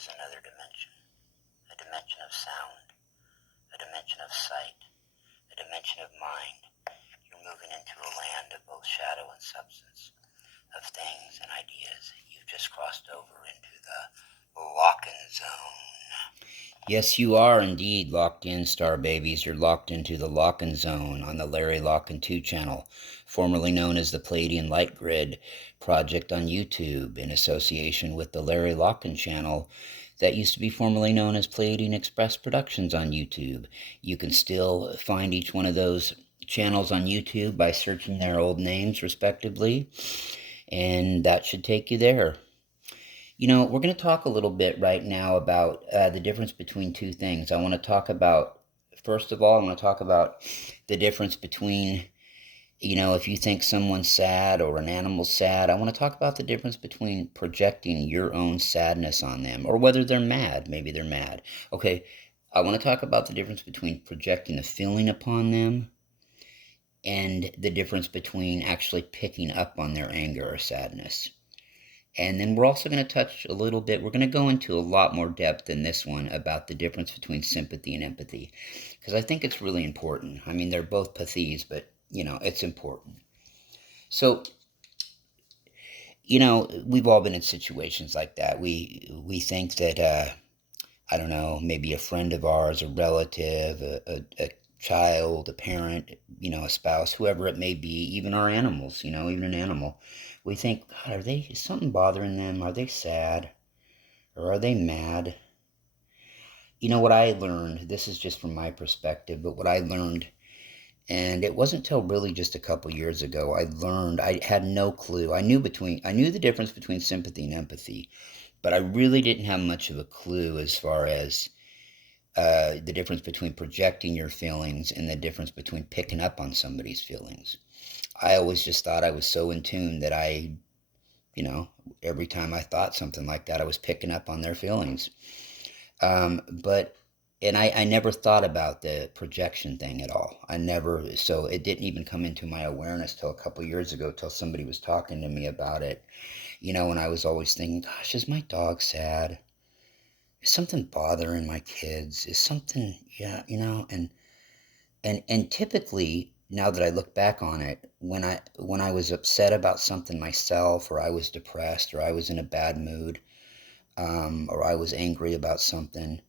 is another dimension, a dimension of sound, a dimension of sight, a dimension of mind. You're moving into a land of both shadow and substance, of things and ideas. You've just crossed over into the Locken Zone. Yes, you are indeed locked in, Star Babies. You're locked into the Locken Zone on the Larry Locken channel, formerly known as the Pleiadian Light Grid project on YouTube, in association with the Larry Locken channel that used to be formerly known as Pleiadian Express Productions on YouTube. You can still find each one of those channels on YouTube by searching their old names, respectively, and that should take you there. You know, we're going to talk a little bit right now about the difference between two things. I want to talk about, first of all, I want to talk about the difference between, you know, if you think someone's sad or an animal's sad, I want to talk about the difference between projecting your own sadness on them, or whether they're mad. Maybe they're mad. Okay, I want to talk about the difference between projecting a feeling upon them and the difference between actually picking up on their anger or sadness. And then we're also going to touch a little bit, we're going to go into a lot more depth in this one about the difference between sympathy and empathy, because I think it's really important. I mean, they're both pathies, but, you know, it's important. So, you know, we've all been in situations like that. We think that, I don't know, maybe a friend of ours, a relative, a child, a parent, you know, a spouse, whoever it may be, even our animals, you know, even an animal. We think, God, is something bothering them? Are they sad? Or are they mad? You know what I learned, this is just from my perspective, but what I learned, and it wasn't till really just a couple years ago, I had no clue. I knew the difference between sympathy and empathy, but I really didn't have much of a clue as far as the difference between projecting your feelings and the difference between picking up on somebody's feelings. I always just thought I was so in tune that you know, every time I thought something like that, I was picking up on their feelings. And I never thought about the projection thing at all. So it didn't even come into my awareness till a couple years ago, till somebody was talking to me about it, you know, and I was always thinking, gosh, is my dog sad? Is something bothering my kids? Is something, yeah, you know, and typically, now that I look back on it, when I was upset about something myself, or I was depressed, or I was in a bad mood, or I was angry about something,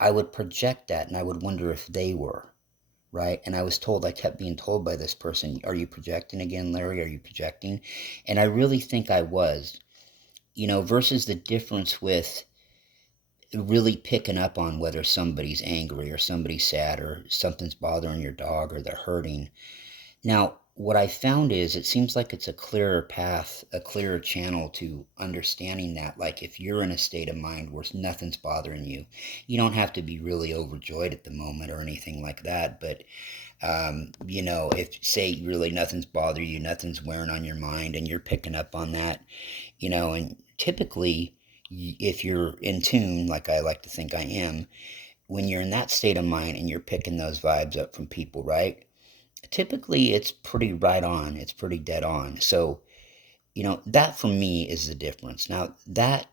I would project that, and I would wonder if they were, right? And I kept being told by this person, are you projecting again, Larry? Are you projecting? And I really think I was, you know, versus the difference with really picking up on whether somebody's angry or somebody's sad or something's bothering your dog or they're hurting. Now, what I found is it seems like it's a clearer path, a clearer channel to understanding that. Like if you're in a state of mind where nothing's bothering you, you don't have to be really overjoyed at the moment or anything like that. But, you know, if say really nothing's bothering you, nothing's wearing on your mind and you're picking up on that, you know, and typically if you're in tune, like I like to think I am, when you're in that state of mind and you're picking those vibes up from people, right? Typically it's pretty right on, it's pretty dead on. So, you know, that for me is the difference. Now, that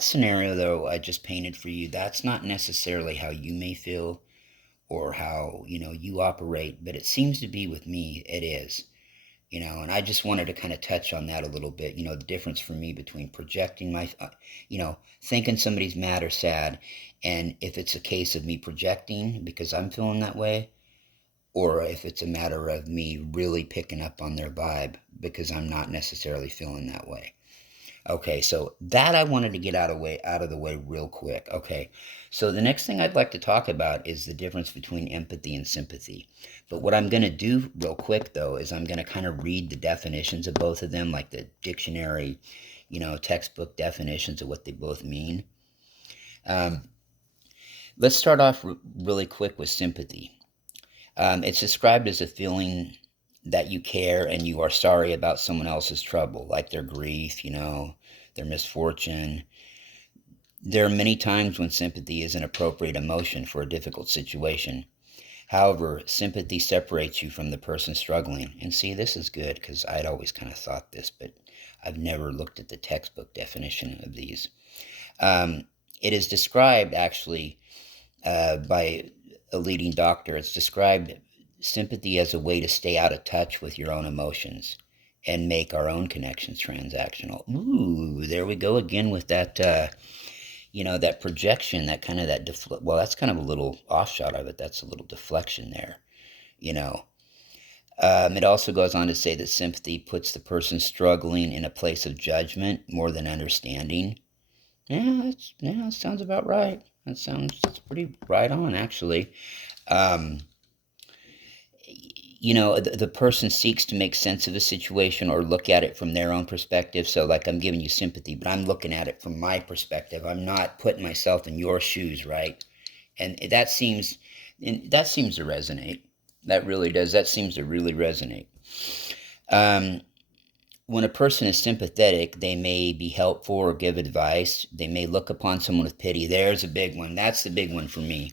scenario though I just painted for you, that's not necessarily how you may feel or how, you know, you operate, but it seems to be with me, it is. You know, and I just wanted to kind of touch on that a little bit, you know, the difference for me between projecting you know, thinking somebody's mad or sad, and if it's a case of me projecting because I'm feeling that way, or if it's a matter of me really picking up on their vibe because I'm not necessarily feeling that way. Okay, so that I wanted to get out of the way real quick. Okay, so the next thing I'd like to talk about is the difference between empathy and sympathy. But what I'm going to do real quick, though, is I'm going to kind of read the definitions of both of them, like the dictionary, you know, textbook definitions of what they both mean. Let's start off really quick with sympathy. It's described as a feeling that you care and you are sorry about someone else's trouble, like their grief, you know, their misfortune. There are many times when sympathy is an appropriate emotion for a difficult situation. However, sympathy separates you from the person struggling. And see, this is good because I'd always kind of thought this, but I've never looked at the textbook definition of these. It is described actually by a leading doctor. It's described sympathy as a way to stay out of touch with your own emotions and make our own connections transactional. Ooh, there we go again with that, that projection, that kind of well, that's kind of a little offshot of it. That's a little deflection there, you know. It also goes on to say that sympathy puts the person struggling in a place of judgment more than understanding. Yeah, that sounds about right. That's pretty right on, actually. Um, the person seeks to make sense of a situation or look at it from their own perspective. So, like, I'm giving you sympathy, but I'm looking at it from my perspective. I'm not putting myself in your shoes, right? And that seems to resonate. That really does. That seems to really resonate. Um, when a person is sympathetic, they may be helpful or give advice. They may look upon someone with pity. There's a big one. That's the big one for me.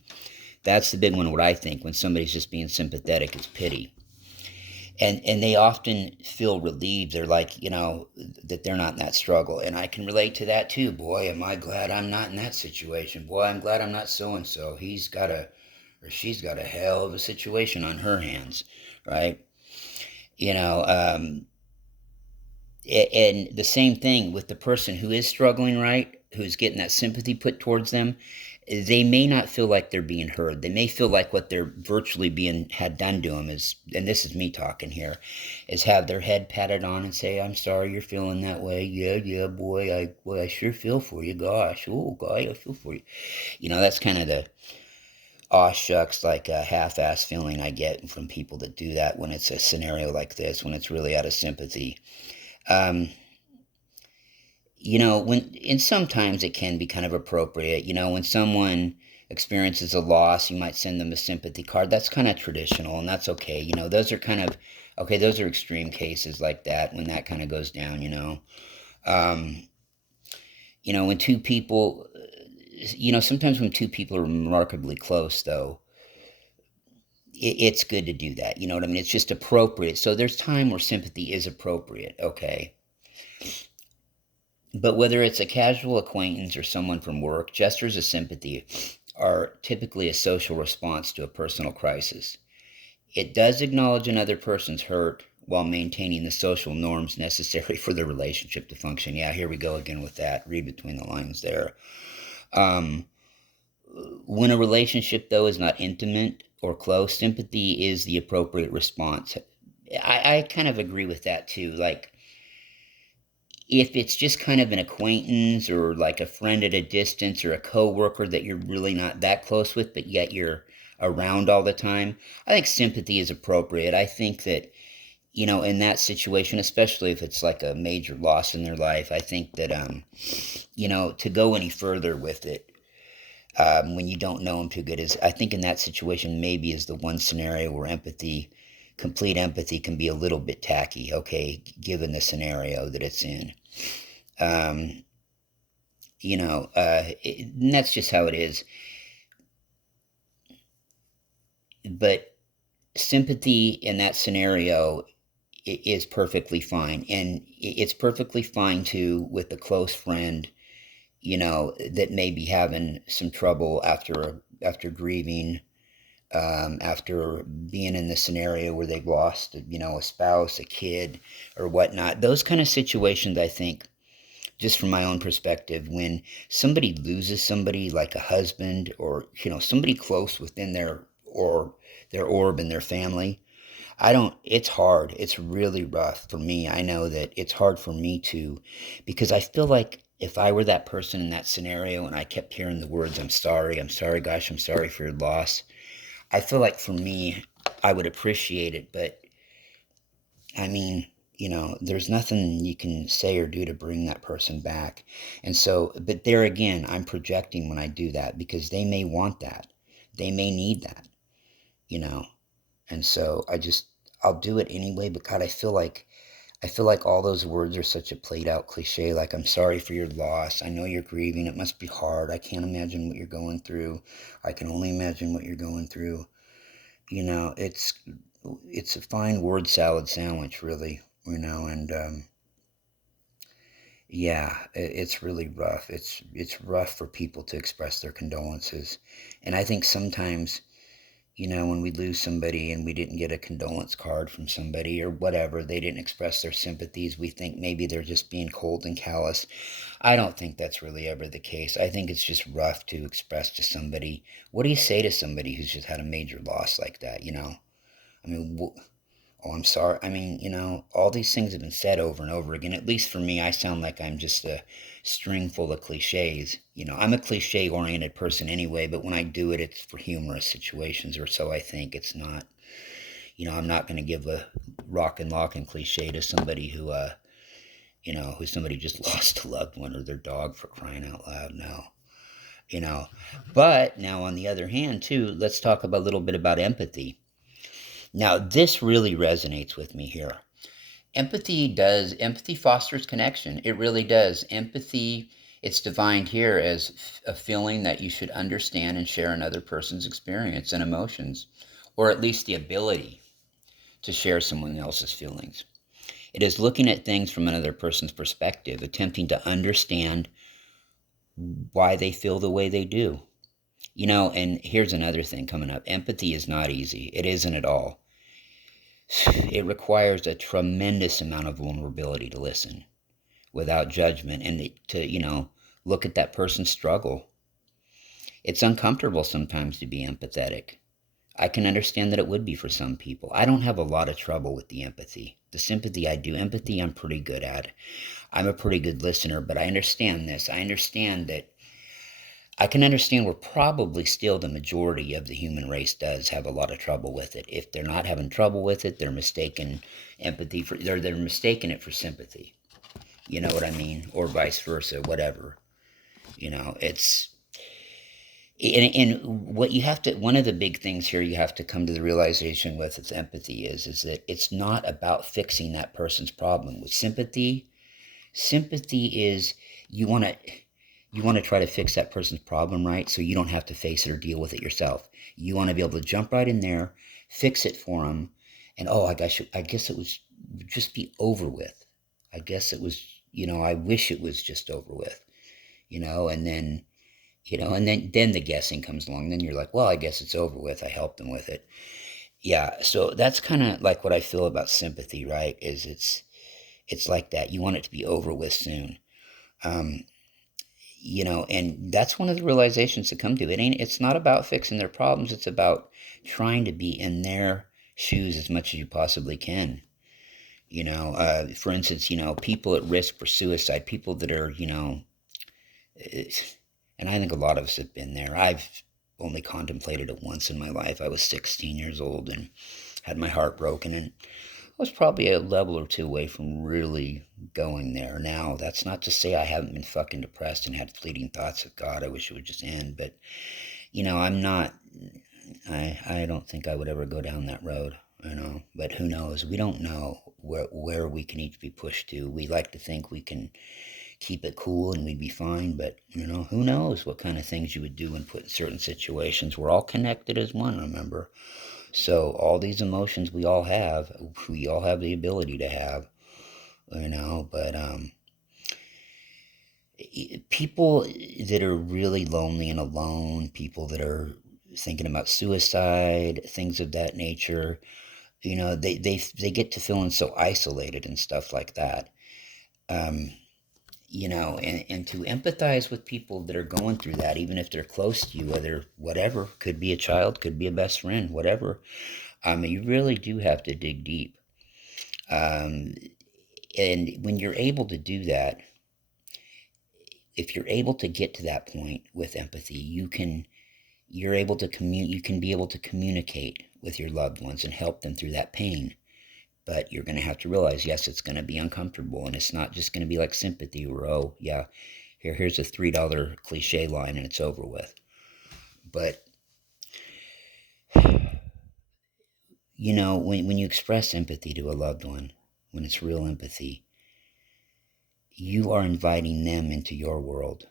That's the big one, what I think, when somebody's just being sympathetic, is pity. And they often feel relieved. They're like, that they're not in that struggle. And I can relate to that too. Boy, am I glad I'm not in that situation. Boy, I'm glad I'm not so-and-so. She's got a hell of a situation on her hands, right? You know, and the same thing with the person who is struggling, right? Who's getting that sympathy put towards them. They may not feel like they're being heard. They may feel like what they're virtually being had done to them is, and this is me talking here, is have their head patted on and say, "I'm sorry you're feeling that way. Yeah, boy, I sure feel for you. Gosh, oh, God, I feel for you." That's kind of the aw shucks, like a half-ass feeling I get from people that do that when it's a scenario like this, when it's really out of sympathy. Um, and sometimes it can be kind of appropriate. When someone experiences a loss, you might send them a sympathy card. That's kind of traditional, and that's okay. Those are kind of okay. Those are extreme cases like that when that kind of goes down. Um, when two people, sometimes when two people are remarkably close, though, it's good to do that. You know what I mean? It's just appropriate. So there's time where sympathy is appropriate. Okay. But whether it's a casual acquaintance or someone from work, gestures of sympathy are typically a social response to a personal crisis. It does acknowledge another person's hurt while maintaining the social norms necessary for the relationship to function. Yeah, here we go again with that. Read between the lines there. Um, when a relationship, though, is not intimate or close, sympathy is the appropriate response. I kind of agree with that too. Like, if it's just kind of an acquaintance or like a friend at a distance or a coworker that you're really not that close with, but yet you're around all the time, I think sympathy is appropriate. I think that, in that situation, especially if it's like a major loss in their life, I think that, to go any further with it, when you don't know them too good, is, I think in that situation maybe is the one scenario where complete empathy can be a little bit tacky, okay, given the scenario that it's in. Um, and that's just how it is. But sympathy in that scenario is perfectly fine. And it's perfectly fine too with a close friend, that may be having some trouble after grieving, after being in the scenario where they've lost, a spouse, a kid, or whatnot. Those kind of situations, I think, just from my own perspective, when somebody loses somebody like a husband or, somebody close within their orb and their family, it's hard. It's really rough for me. I know that it's hard for me too, because I feel like if I were that person in that scenario and I kept hearing the words, I'm sorry, gosh, I'm sorry for your loss, I feel like for me, I would appreciate it, but I mean, there's nothing you can say or do to bring that person back. And so, but there again, I'm projecting when I do that because they may want that. They may need that, you know. And so I'll do it anyway, but God, I feel like all those words are such a played out cliche. Like, I'm sorry for your loss. I know you're grieving. It must be hard. I can't imagine what you're going through. I can only imagine what you're going through. It's a fine word salad sandwich, really, and Yeah, it's really rough. It's rough for people to express their condolences. And I think sometimes, when we lose somebody and we didn't get a condolence card from somebody or whatever, they didn't express their sympathies, we think maybe they're just being cold and callous. I don't think that's really ever the case. I think it's just rough to express to somebody. What do you say to somebody who's just had a major loss like that? I mean, oh, I'm sorry. I mean, all these things have been said over and over again. At least for me, I sound like I'm just a string full of cliches. I'm a cliche oriented person anyway, but when I do it, it's for humorous situations, or so I think. It's not, I'm not going to give a Rocken Locken cliche to somebody who somebody just lost a loved one or their dog, for crying out loud. No, you know. But now, on the other hand, too, let's talk a little bit about empathy. Now, this really resonates with me here. Empathy fosters connection. It really does. Empathy, it's defined here as a feeling that you should understand and share another person's experience and emotions, or at least the ability to share someone else's feelings. It is looking at things from another person's perspective, attempting to understand why they feel the way they do. And here's another thing coming up. Empathy is not easy. It isn't at all. It requires a tremendous amount of vulnerability to listen without judgment and to look at that person's struggle. It's uncomfortable sometimes to be empathetic. I can understand that it would be for some people. I don't have a lot of trouble with the empathy. The sympathy I do. Empathy I'm pretty good at. I'm a pretty good listener, but I understand this. I can understand where probably still the majority of the human race does have a lot of trouble with it. If they're not having trouble with it, they're mistaken empathy for they're mistaking it for sympathy. You know what I mean? Or vice versa, whatever. It's and what you have to one of the big things here you have to come to the realization with its empathy is that it's not about fixing that person's problem. With sympathy is you want to try to fix that person's problem, right? So you don't have to face it or deal with it yourself. You want to be able to jump right in there, fix it for them, and I guess it was just be over with. I guess it was, I wish it was just over with, and then, and then the guessing comes along. Then you're like, well, I guess it's over with. I helped them with it. Yeah. So that's kind of like what I feel about sympathy, right? Is it's like that. You want it to be over with soon. Um, and that's one of the realizations to come to. It's not about fixing their problems. It's about trying to be in their shoes as much as you possibly can. For instance, people at risk for suicide, people that are, and I think a lot of us have been there. I've only contemplated it once in my life. I was 16 years old and had my heart broken, and I was probably a level or two away from really going there. Now, that's not to say I haven't been fucking depressed and had fleeting thoughts of God, I wish it would just end, but, I'm not, I don't think I would ever go down that road, but who knows? We don't know where we can each be pushed to. We like to think we can keep it cool and we'd be fine, but, who knows what kind of things you would do and put in certain situations. We're all connected as one, remember? So all these emotions we all have the ability to have, but people that are really lonely and alone, people that are thinking about suicide, things of that nature, they get to feeling so isolated and stuff like that. Um, and to empathize with people that are going through that, even if they're close to you, whether whatever, could be a child, could be a best friend, whatever. You really do have to dig deep. Um, and when you're able to do that, if you're able to get to that point with empathy, you're able to you can be able to communicate with your loved ones and help them through that pain. But you're going to have to realize, yes, it's going to be uncomfortable, and it's not just going to be like sympathy or, oh, yeah, here's a $3 cliche line and it's over with. But, when you express empathy to a loved one, when it's real empathy, you are inviting them into your world,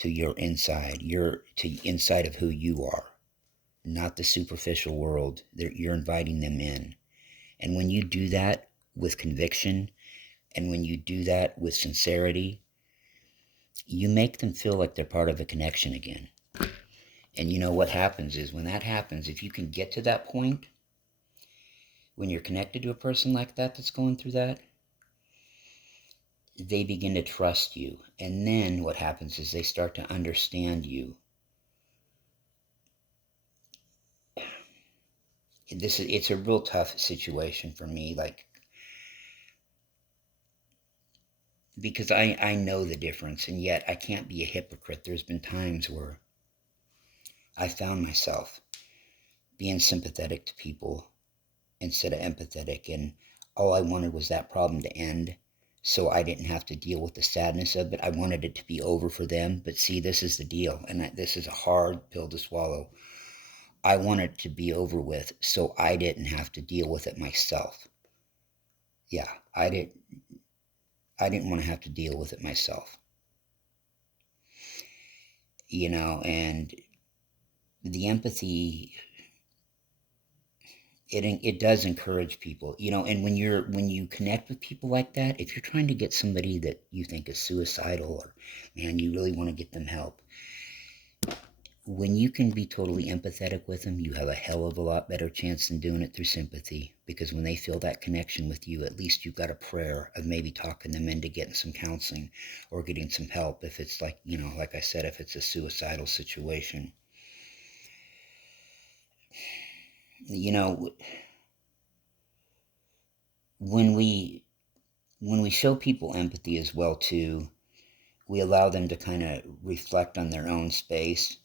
to your inside, inside of who you are, not the superficial world. You're inviting them in. And when you do that with conviction, and when you do that with sincerity, you make them feel like they're part of a connection again. And you know what happens is when that happens, if you can get to that point, when you're connected to a person like that that's going through that, they begin to trust you. And then what happens is they start to understand you. It's a real tough situation for me, like, because I know the difference, and yet I can't be a hypocrite. There's been times where I found myself being sympathetic to people instead of empathetic, and all I wanted was that problem to end so I didn't have to deal with the sadness of it. I wanted it to be over for them. But see, this is the deal, and this is a hard pill to swallow. I wanted it to be over with so I didn't have to deal with it myself. Yeah, I didn't want to have to deal with it myself. And the empathy, it does encourage people, and when you connect with people like that, if you're trying to get somebody that you think is suicidal, or man, you really want to get them help, when you can be totally empathetic with them, you have a hell of a lot better chance than doing it through sympathy, because when they feel that connection with you, at least you've got a prayer of maybe talking them into getting some counseling or getting some help, if it's like, like I said, if it's a suicidal situation. When we show people empathy as well too, we allow them to kind of reflect on their own space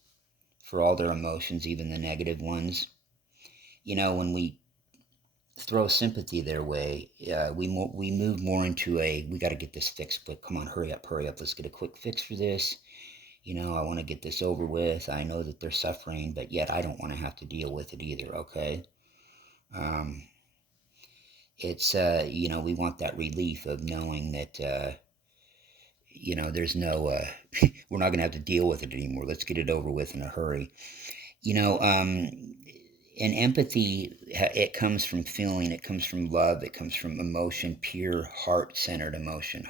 for all their emotions, even the negative ones. When we throw sympathy their way, we move more into we got to get this fixed quick. Come on, hurry up, let's get a quick fix for this. I want to get this over with. I know that they're suffering, but yet I don't want to have to deal with it either, okay? It's, we want that relief of knowing that, there's no, we're not going to have to deal with it anymore. Let's get it over with in a hurry. And empathy, it comes from feeling, it comes from love, it comes from emotion, pure heart-centered emotion.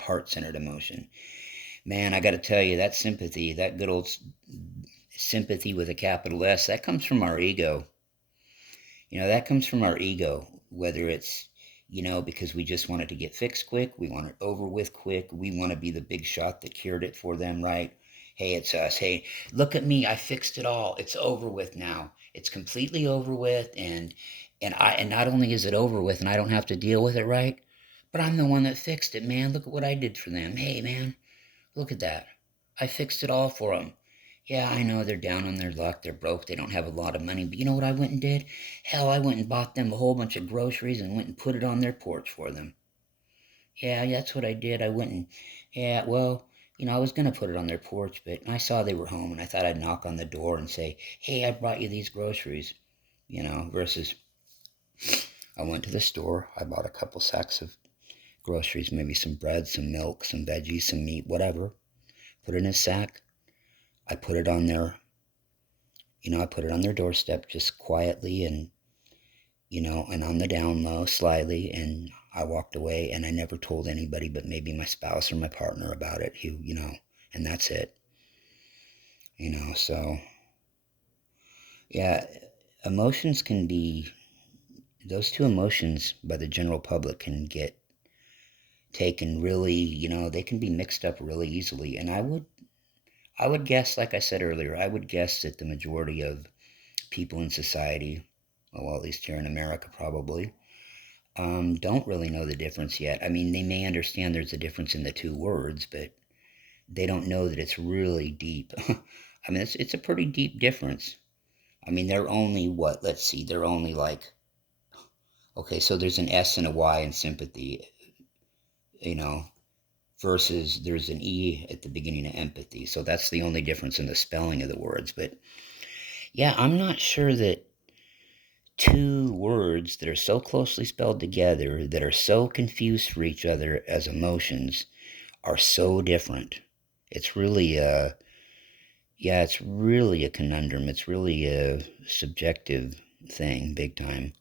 Man, I got to tell you, that sympathy, that good old sympathy with a capital S, that comes from our ego. That comes from our ego, whether it's, because we just want it to get fixed quick, we want it over with quick, we want to be the big shot that cured it for them, right? Hey, it's us. Hey, look at me, I fixed it all. It's over with now. It's completely over with, and not only is it over with and I don't have to deal with it, right? But I'm the one that fixed it, man. Look at what I did for them. Hey, man, look at that. I fixed it all for them. Yeah, I know they're down on their luck. They're broke. They don't have a lot of money. But you know what I went and did? Hell, I went and bought them a whole bunch of groceries and went and put it on their porch for them. Yeah, that's what I did. I went and, yeah, well, I was going to put it on their porch, but I saw they were home and I thought I'd knock on the door and say, hey, I brought you these groceries, versus I went to the store. I bought a couple sacks of groceries, maybe some bread, some milk, some veggies, some meat, whatever. Put it in a sack. I put it on their, I put it on their doorstep just quietly and, and on the down low slyly. And I walked away and I never told anybody but maybe my spouse or my partner about it, who, and that's it. So, yeah, emotions can be, those two emotions by the general public can get taken really, they can be mixed up really easily. And I would guess, like I said earlier, I would guess that the majority of people in society, well, at least here in America probably, don't really know the difference yet. I mean, they may understand there's a difference in the two words, but they don't know that it's really deep. I mean, it's a pretty deep difference. I mean, they're only what? Let's see, they're only like, okay, so there's an S and a Y in sympathy, versus there's an E at the beginning of empathy. So that's the only difference in the spelling of the words. But yeah, I'm not sure that two words that are so closely spelled together, that are so confused for each other as emotions, are so different. It's really it's really a conundrum. It's really a subjective thing, big time.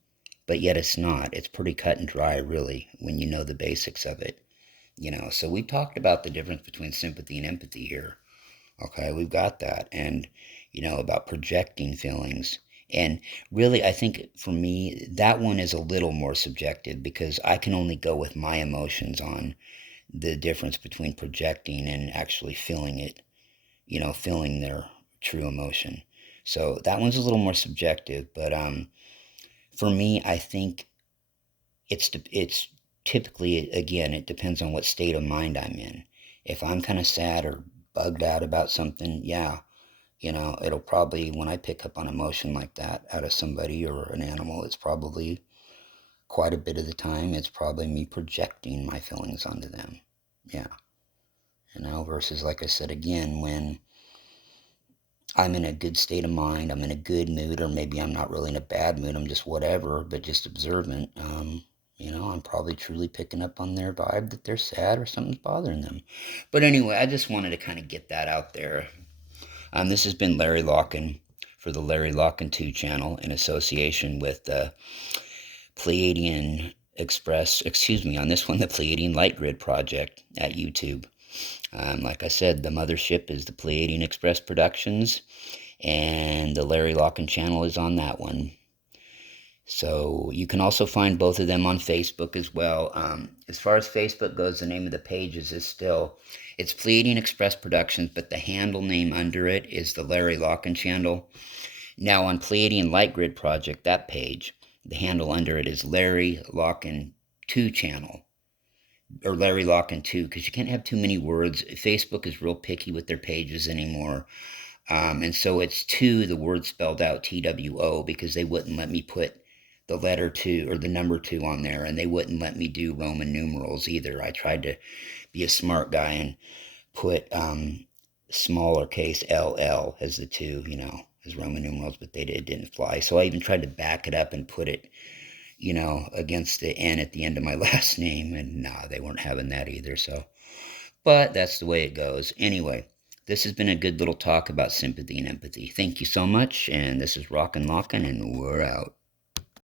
But yet it's not. It's pretty cut and dry, really, when you know the basics of it. So we talked about the difference between sympathy and empathy here. Okay, we've got that. And, about projecting feelings. And really, I think for me, that one is a little more subjective because I can only go with my emotions on the difference between projecting and actually feeling it, feeling their true emotion. So that one's a little more subjective. But for me, I think it's typically, again, it depends on what state of mind I'm in. If I'm kind of sad or bugged out about something, yeah, it'll probably, when I pick up on emotion like that out of somebody or an animal, it's probably quite a bit of the time, it's probably me projecting my feelings onto them. Yeah. Versus, like I said again, when I'm in a good state of mind, I'm in a good mood, or maybe I'm not really in a bad mood, I'm just whatever, but just observant. I'm probably truly picking up on their vibe that they're sad or something's bothering them. But anyway, I just wanted to kind of get that out there. This has been Larry Locken for the Larry Locken 2 channel in association with the Pleiadian Express, excuse me, on this one, the Pleiadian Light Grid Project at YouTube. Like I said, the mothership is the Pleiadian Express Productions, and the Larry Locken channel is on that one. So you can also find both of them on Facebook as well. As far as Facebook goes, the name of the pages is still, it's Pleiadian Express Productions, but the handle name under it is the Larry Locken channel. Now on Pleiadian Light Grid Project, that page, the handle under it is Larry Locken 2 channel, or Larry Locken 2, because you can't have too many words. Facebook is real picky with their pages anymore. And so it's 2, the word spelled out TWO, because they wouldn't let me put the letter 2 or the number 2 on there, and they wouldn't let me do Roman numerals either. I tried to be a smart guy and put smaller case LL as the 2, as Roman numerals, but it didn't fly. So I even tried to back it up and put it, against the N at the end of my last name, and nah, they weren't having that either. So, but that's the way it goes. Anyway, this has been a good little talk about sympathy and empathy. Thank you so much, and this is Rocken Locken, and we're out.